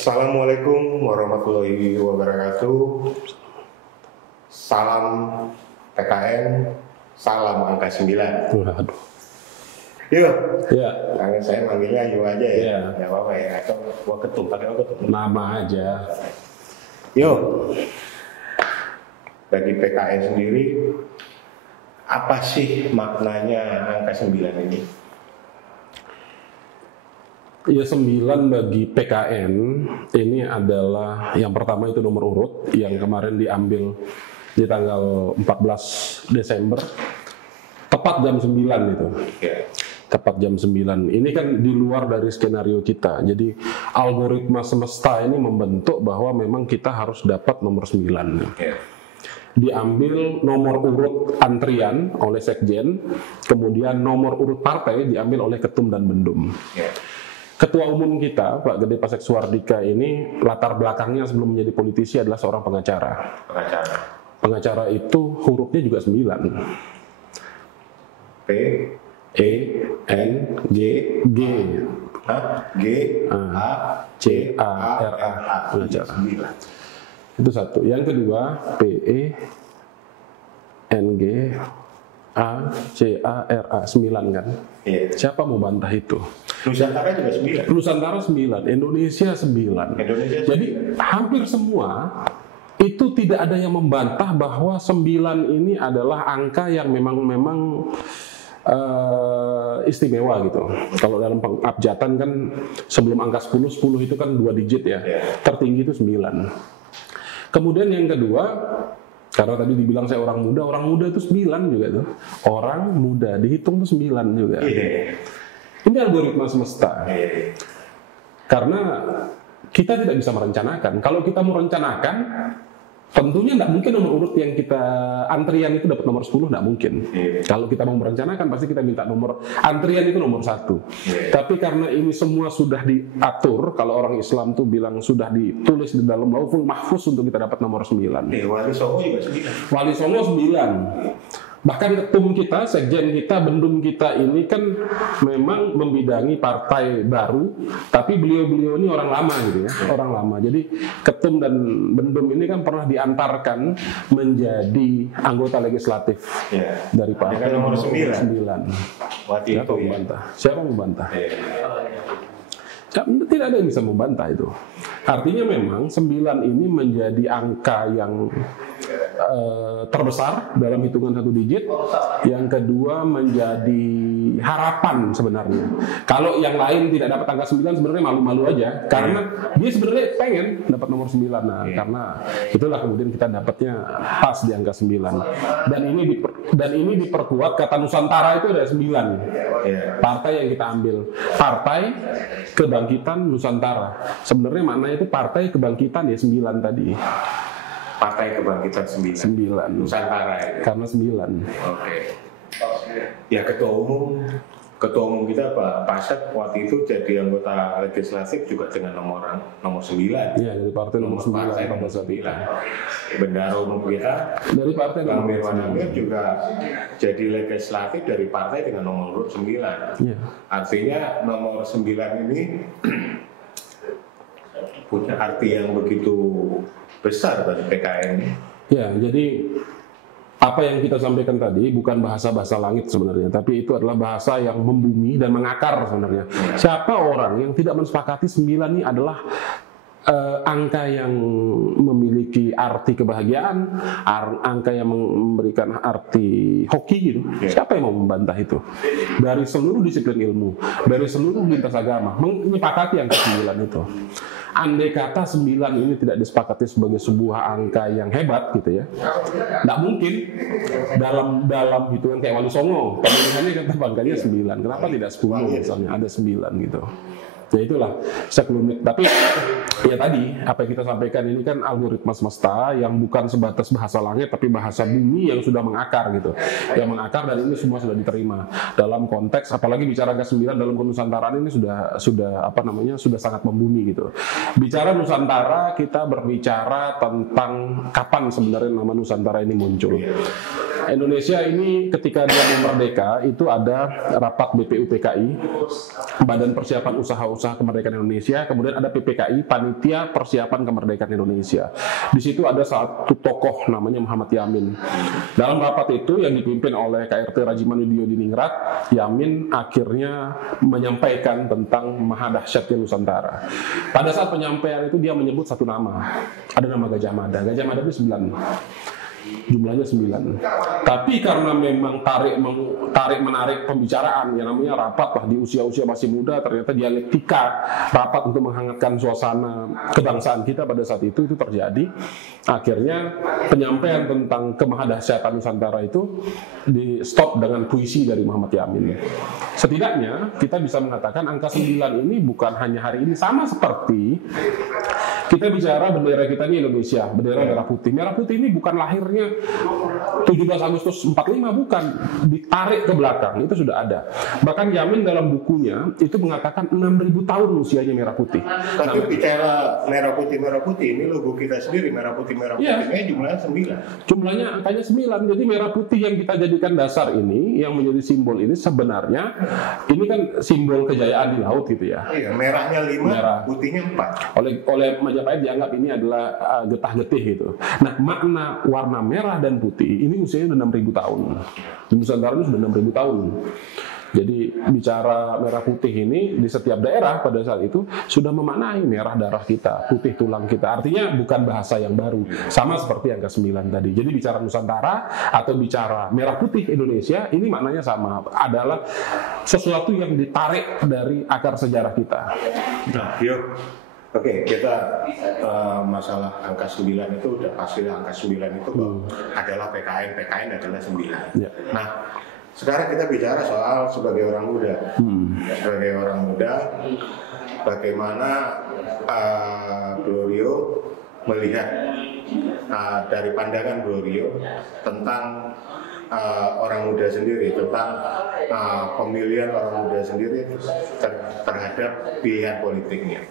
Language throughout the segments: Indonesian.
Assalamualaikum warahmatullahi wabarakatuh. Salam PKN, salam angka 9. Waduh. Yuk, Ya, karena saya manggilnya Yu aja ya. Ya. Nggak apa-apa ya, atau gua ketum, pakai ketum. nama aja. Yuk, bagi PKN sendiri, apa sih maknanya angka 9 ini? Ya, 9 bagi PKN ini adalah yang pertama itu nomor urut yang kemarin diambil di tanggal 14 Desember tepat jam 9 itu. Ya. Tepat jam 9. Ini kan di luar dari skenario kita. Jadi algoritma semesta ini membentuk bahwa memang kita harus dapat nomor 9. Ya. Diambil nomor urut antrian oleh sekjen, kemudian nomor urut partai diambil oleh ketum dan bendum. Ya. Ketua umum kita, Pak Gede Pasek Suardika ini latar belakangnya sebelum menjadi politisi adalah seorang pengacara. Pengacara. Pengacara itu hurufnya juga 9. P, E, N, G, G, H, G, A, C, A, R, A. Pengacara. 9. Itu satu. Yang kedua, P, E, N, G, A, C, A, R, A. 9 kan? Iya. Siapa mau bantah itu? Nusantara juga 9. Nusantara 9, Indonesia 9. Indonesia Jadi hampir semua itu tidak ada yang membantah bahwa 9 ini adalah angka yang memang istimewa gitu. Kalau dalam pengabjatan kan sebelum angka 10 itu kan 2 digit ya. Tertinggi itu 9. Kemudian yang kedua, karena tadi dibilang saya orang muda itu 9 juga tuh. Orang muda dihitung tuh 9 juga. Ini algoritma semesta. Karena kita tidak bisa merencanakan. Kalau kita mau rencanakan, tentunya tidak mungkin nomor urut yang kita antrian itu dapat nomor 10, tidak mungkin. Kalau kita mau merencanakan, pasti kita minta nomor antrian itu nomor 1. Tapi karena ini semua sudah diatur, kalau orang Islam tuh bilang sudah ditulis di dalam Lauhul Mahfuz untuk kita dapat nomor 9. Wali Songo juga 9. Wali Songo 9. Bahkan ketum kita, sekjen kita, bendum kita ini kan memang membidangi partai baru, tapi beliau-beliau ini orang lama gitu ya, orang lama. Jadi ketum dan bendum ini kan pernah diantarkan menjadi anggota legislatif dari partai nomor 9. Waktu itu membantah. Siapa membantah? Tidak ada yang bisa membantah itu. Artinya memang 9 ini menjadi angka yang terbesar dalam hitungan 1 digit. Yang kedua menjadi harapan sebenarnya. Kalau yang lain tidak dapat angka 9 sebenarnya malu-malu aja. Karena dia sebenarnya pengen dapat nomor 9. Nah, karena itulah kemudian kita dapatnya pas di angka 9. Dan ini diperkuat kata Nusantara itu ada 9. Partai yang kita ambil. Partai Kebangkitan Nusantara. Sebenarnya maknanya itu Partai Kebangkitan ya 9 tadi. Partai Kebangkitan 9. Nusantara itu. Karena 9. Oke. Ya ketua umum kita Pak Pasek waktu itu jadi anggota legislatif juga dengan nomor 9. Iya, dari partai nomor 9 pada saat itu. Bendahara umum kita dari partai Bang nomor Mirwan 9. Amir juga jadi legislatif dari partai dengan nomor urut 9. Iya. Artinya nomor 9 ini punya arti yang begitu besar bagi PKN. Ya, jadi apa yang kita sampaikan tadi bukan bahasa-bahasa langit sebenarnya, tapi itu adalah bahasa yang membumi dan mengakar sebenarnya. Siapa orang yang tidak mensepakati 9 ini adalah angka yang memiliki arti kebahagiaan, angka yang memberikan arti hoki gitu. Siapa yang mau membantah itu? Dari seluruh disiplin ilmu, dari seluruh lintas agama, menyepakati angka 9 itu. Andai kata 9 ini tidak disepakati sebagai sebuah angka yang hebat gitu ya, tidak mungkin dalam hitungan kayak Wali Songo pemilihannya kan angkanya 9. Kenapa tidak 10 misalnya, ada 9 gitu. Ya itulah sekelumit. Tapi ya tadi apa yang kita sampaikan ini kan algoritma semesta yang bukan sebatas bahasa langit tapi bahasa bumi yang sudah mengakar gitu. Yang mengakar dan ini semua sudah diterima dalam konteks apalagi bicara angka 9 dalam kenusantara ini sudah sangat membumi gitu. Bicara Nusantara kita berbicara tentang kapan sebenarnya nama Nusantara ini muncul. Indonesia ini ketika dia merdeka itu ada rapat BPUPKI, Badan Persiapan Usaha-Usaha Kemerdekaan Indonesia, kemudian ada PPKI, Panitia Persiapan Kemerdekaan Indonesia. Di situ ada satu tokoh namanya Muhammad Yamin. Dalam rapat itu yang dipimpin oleh KRT Rajimanudio di Ningrat, Yamin akhirnya menyampaikan tentang maha dahsyatnya Nusantara. Pada saat penyampaian itu dia menyebut satu nama. Ada nama Gajah Mada. Gajah Mada itu 9. Jumlahnya 9. Tapi karena memang tarik-menarik pembicaraan, yang namanya rapat lah di usia-usia masih muda, ternyata dialektika rapat untuk menghangatkan suasana kebangsaan kita pada saat itu terjadi. Akhirnya penyampaian tentang kemahadahsyatan Nusantara itu di stop dengan puisi dari Muhammad Yamin. Setidaknya kita bisa mengatakan angka 9 ini bukan hanya hari ini, sama seperti kita bicara bendera kita ini Indonesia, bendera merah putih. Merah putih ini bukan lahirnya 17 Agustus 45, bukan. Ditarik ke belakang, itu sudah ada. Bahkan Yamin dalam bukunya itu mengatakan 6.000 tahun usianya merah putih. Tapi bicara merah putih ini logo kita sendiri, merah putih ya. Ini jumlahnya 9. Jumlahnya angkanya 9. Jadi merah putih yang kita jadikan dasar ini, yang menjadi simbol ini sebenarnya ini kan simbol kejayaan di laut gitu ya. Iya, merahnya 5, putihnya 4. Oleh Majapahit dianggap ini adalah getah-getih gitu. Nah, makna warna merah dan putih ini usianya udah 6.000 tahun. Di Nusantara itu sudah 6.000 tahun. Jadi bicara merah putih ini di setiap daerah pada saat itu sudah memaknai merah darah kita, putih tulang kita. Artinya bukan bahasa yang baru. Sama seperti angka 9 tadi. Jadi bicara Nusantara atau bicara merah putih Indonesia ini maknanya sama. Adalah sesuatu yang ditarik dari akar sejarah kita. Nah, yuk. Oke, kita masalah angka 9 itu udah pasti angka 9 itu adalah PKN adalah 9. Ya. Nah, sekarang kita bicara soal sebagai orang muda. Sebagai orang muda, bagaimana Glorio melihat dari pandangan Glorio tentang orang muda sendiri, tentang pemilihan orang muda sendiri terhadap pilihan politiknya.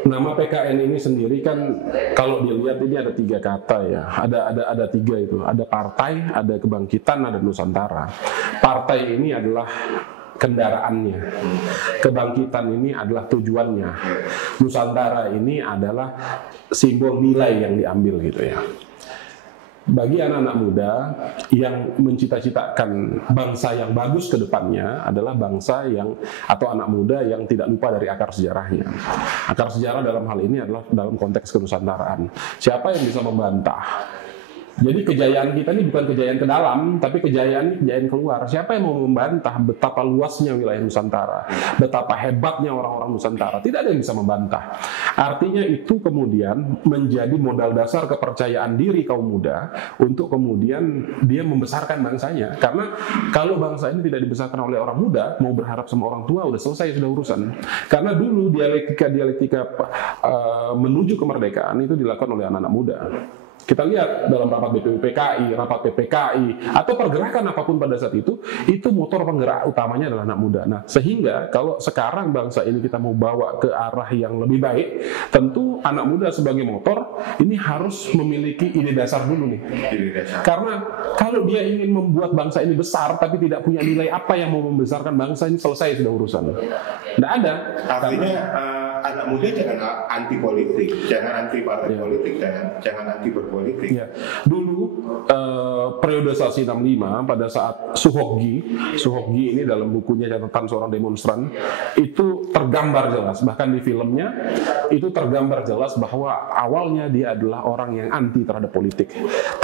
Nama PKN ini sendiri kan kalau dilihat ini ada 3 kata ya, ada 3 itu, ada partai, ada kebangkitan, ada Nusantara. Partai ini adalah kendaraannya, kebangkitan ini adalah tujuannya, Nusantara ini adalah simbol nilai yang diambil gitu ya. Bagi anak-anak muda yang mencita-citakan bangsa yang bagus ke depannya adalah bangsa yang atau anak muda yang tidak lupa dari akar sejarahnya. Akar sejarah dalam hal ini adalah dalam konteks kenusantaraan. Siapa yang bisa membantah? Jadi kejayaan kita ini bukan kejayaan ke dalam, tapi kejayaan keluar. Siapa yang mau membantah betapa luasnya wilayah Nusantara, betapa hebatnya orang-orang Nusantara? Tidak ada yang bisa membantah. Artinya itu kemudian menjadi modal dasar kepercayaan diri kaum muda untuk kemudian dia membesarkan bangsanya. Karena kalau bangsa ini tidak dibesarkan oleh orang muda, mau berharap sama orang tua udah selesai, sudah urusan. Karena dulu dialektika menuju kemerdekaan itu dilakukan oleh anak-anak muda. Kita lihat dalam rapat BPUPKI, rapat PPKI, atau pergerakan apapun pada saat itu motor penggerak utamanya adalah anak muda. Nah, sehingga kalau sekarang bangsa ini kita mau bawa ke arah yang lebih baik, tentu anak muda sebagai motor ini harus memiliki ide dasar dulu nih. Karena kalau dia ingin membuat bangsa ini besar, tapi tidak punya nilai apa yang mau membesarkan bangsa ini, selesai sudah urusan. Tidak ada. Artinya anak muda jangan anti politik, jangan anti partai politik, jangan anti berpolitik. Ya. Dulu periodisasi 65 pada saat Suhokgi ini dalam bukunya catatan seorang demonstran itu tergambar jelas, bahkan di filmnya itu tergambar jelas bahwa awalnya dia adalah orang yang anti terhadap politik.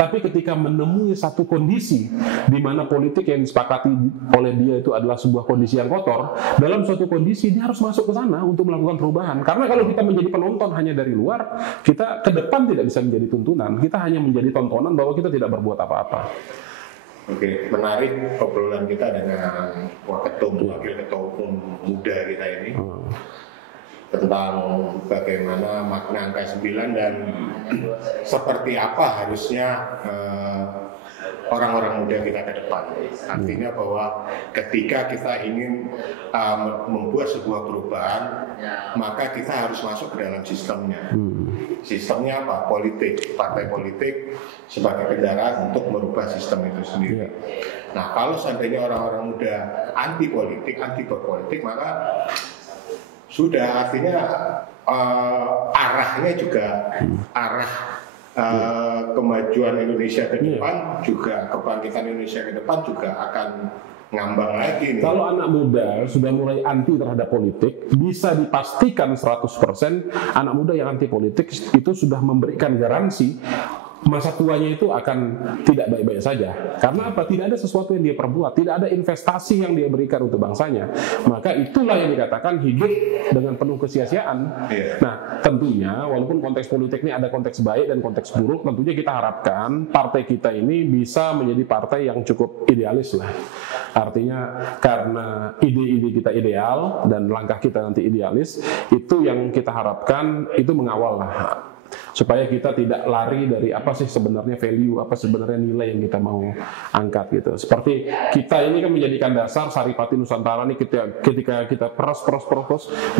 Tapi ketika menemui satu kondisi di mana politik yang disepakati oleh dia itu adalah sebuah kondisi yang kotor, dalam suatu kondisi dia harus masuk ke sana untuk melakukan perubahan. Karena kalau kita menjadi penonton hanya dari luar, kita ke depan tidak bisa menjadi tuntunan. Kita hanya menjadi tontonan bahwa kita tidak berbuat apa-apa. Oke, menarik obrolan kita dengan wakil ketua umum muda kita ini tentang bagaimana makna angka 9 dan seperti apa harusnya orang-orang muda kita ke depan. Artinya bahwa ketika kita ingin membuat sebuah perubahan, maka kita harus masuk ke dalam sistemnya. Sistemnya apa? Politik, partai politik sebagai kendaraan untuk merubah sistem itu sendiri. Nah, kalau seandainya orang-orang muda anti politik, anti berpolitik, maka sudah, artinya arahnya juga arah kemajuan Indonesia ke depan, juga kebangkitan Indonesia ke depan juga akan ngambang lagi nih. Kalau anak muda sudah mulai anti terhadap politik, bisa dipastikan 100% anak muda yang anti politik itu sudah memberikan garansi masa tuanya itu akan tidak baik-baik saja. Karena apa? Tidak ada sesuatu yang dia perbuat, tidak ada investasi yang dia berikan untuk bangsanya. Maka itulah yang dikatakan hidup dengan penuh kesia-siaan. Nah, tentunya walaupun konteks politik ini ada konteks baik dan konteks buruk, tentunya kita harapkan partai kita ini bisa menjadi partai yang cukup idealis lah. Artinya karena ide-ide kita ideal dan langkah kita nanti idealis, itu yang kita harapkan itu mengawal lah. Supaya kita tidak lari dari apa sih sebenarnya value, apa sebenarnya nilai yang kita mau angkat gitu. Seperti kita ini kan menjadikan dasar Saripati Nusantara nih ketika kita peros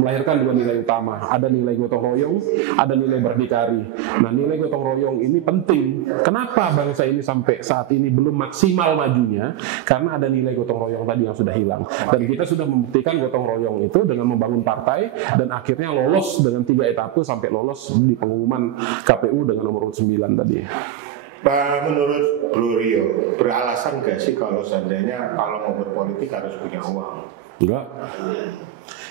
melahirkan dua nilai utama. Ada nilai gotong royong, ada nilai berdikari. Nah, nilai gotong royong ini penting. Kenapa bangsa ini sampai saat ini belum maksimal majunya? Karena ada nilai gotong royong tadi yang sudah hilang. Dan kita sudah membuktikan gotong royong itu dengan membangun partai dan akhirnya lolos dengan 3 etape sampai lolos di pengumuman KPU dengan nomor 9 tadi. Menurut Glorio, beralasan nggak sih kalau seandainya kalau mau berpolitik harus punya uang? Enggak.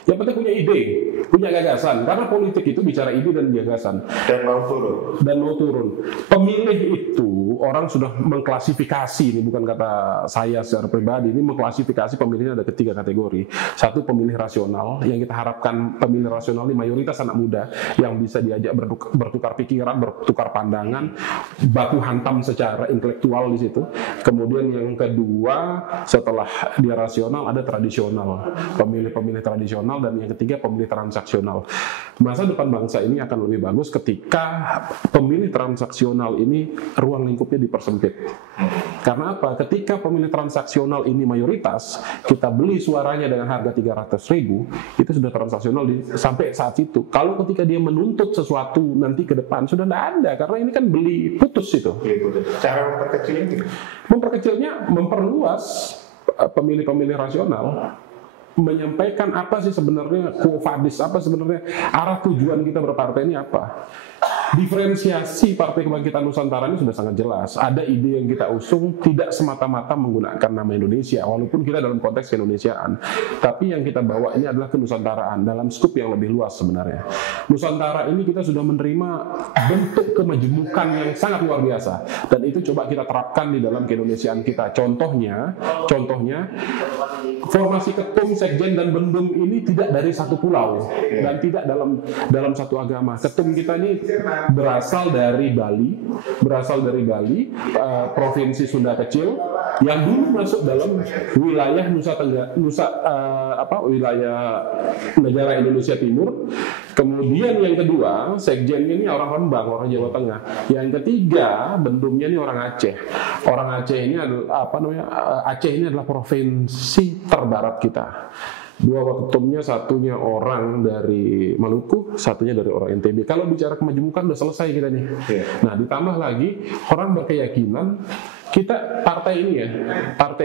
Yang penting punya ide, punya gagasan. Karena politik itu bicara ide dan gagasan. Dan mau turun. Pemilih itu orang sudah mengklasifikasi, ini bukan kata saya secara pribadi, ini mengklasifikasi pemilihnya ada 3 kategori. Satu, pemilih rasional, yang kita harapkan pemilih rasional ini mayoritas anak muda yang bisa diajak bertukar pikiran, bertukar pandangan, baku hantam secara intelektual di situ. Kemudian yang kedua, setelah dia rasional ada tradisional, pemilih-pemilih tradisional, dan yang ketiga pemilih transaksional. Masa depan bangsa ini akan lebih bagus ketika pemilih transaksional ini ruang lingkupnya dipersempit. Karena apa? Ketika pemilih transaksional ini mayoritas, kita beli suaranya dengan harga 300.000, itu sudah transaksional sampai saat itu. Kalau ketika dia menuntut sesuatu nanti ke depan sudah tidak ada, karena ini kan beli putus itu. Cara memperkecilnya? Memperkecilnya memperluas pemilih-pemilih rasional, menyampaikan apa sih sebenarnya quo vadis, apa sebenarnya arah tujuan kita berpartai ini apa. Diferensiasi Partai Kebangkitan Nusantara ini sudah sangat jelas. Ada ide yang kita usung tidak semata-mata menggunakan nama Indonesia, walaupun kita dalam konteks keindonesiaan. Tapi yang kita bawa ini adalah kenusantaraan dalam skup yang lebih luas sebenarnya. Nusantara ini kita sudah menerima bentuk kemajemukan yang sangat luar biasa, dan itu coba kita terapkan di dalam keindonesiaan kita. Contohnya formasi ketum, sekjen, dan bendum ini tidak dari satu pulau dan tidak dalam satu agama. Ketum kita ini berasal dari Bali, provinsi Sunda Kecil yang dulu masuk dalam wilayah wilayah negara Indonesia Timur. Kemudian yang kedua, sekjen ini orang Rembang, orang Jawa Tengah. Yang ketiga, bendumnya ini orang Aceh. Orang Aceh ini adalah Aceh ini adalah provinsi terbarat kita. 2 ketumnya, satunya orang dari Maluku, satunya dari orang NTB. Kalau bicara kemajemukan udah selesai kita nih. Nah, ditambah lagi orang berkeyakinan kita partai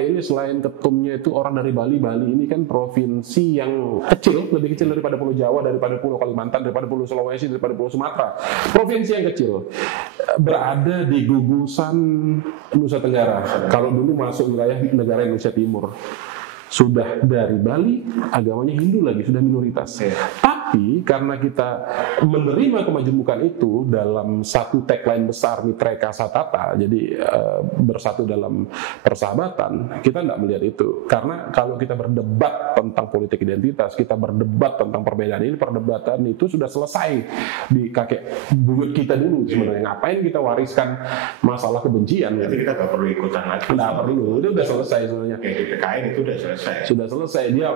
ini selain ketumnya itu orang dari Bali ini kan provinsi yang kecil, lebih kecil daripada Pulau Jawa, daripada Pulau Kalimantan, daripada Pulau Sulawesi, daripada Pulau Sumatera. Provinsi yang kecil berada di gugusan Nusa Tenggara. Kalau dulu masuk wilayah negara Indonesia Timur. Sudah dari Bali, agamanya Hindu lagi, sudah minoritas. Tapi karena kita menerima kemajemukan itu dalam satu tagline besar Mitra Kasa Tata, jadi bersatu dalam persahabatan, kita tidak melihat itu. Karena kalau kita berdebat tentang politik identitas, kita berdebat tentang perbedaan ini, perdebatan itu sudah selesai di kakek buyut kita dulu sebenarnya. Ngapain kita wariskan masalah kebencian? Jadi kita nggak perlu ikutan lagi. Nggak perlu, itu udah selesai sebenarnya. Di PKN itu udah selesai. Sudah selesai. Dia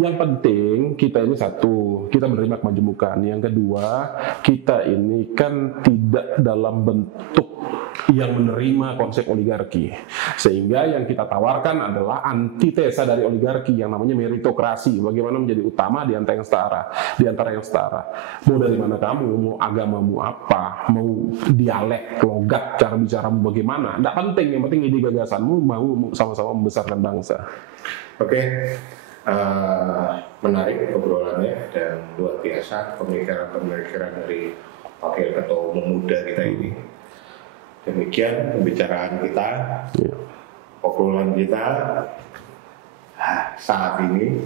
yang penting kita ini satu, kita menerima kemajemukan. Yang kedua, kita ini kan tidak dalam bentuk yang menerima konsep oligarki. Sehingga yang kita tawarkan adalah antitesa dari oligarki yang namanya meritokrasi. Bagaimana menjadi utama di antara yang setara. Mau dari mana kamu, mau agamamu apa, mau dialek, logat, cara bicaramu bagaimana. Tidak penting, yang penting ide gagasanmu mau sama-sama membesarkan bangsa. Oke. Menarik obrolannya dan luar biasa pemikiran-pemikiran dari Wakil Ketua Umum Muda kita ini. Demikian pembicaraan kita, obrolan kita saat ini.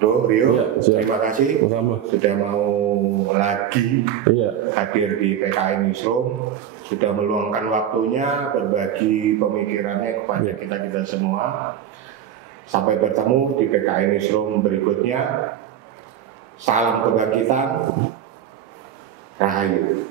Bro Rio, terima kasih sudah mau lagi hadir di PKI Newsroom, sudah meluangkan waktunya berbagi pemikirannya kepada kita semua. Sampai bertemu di PKI Newsroom berikutnya. Salam kebangkitan, Rahayu.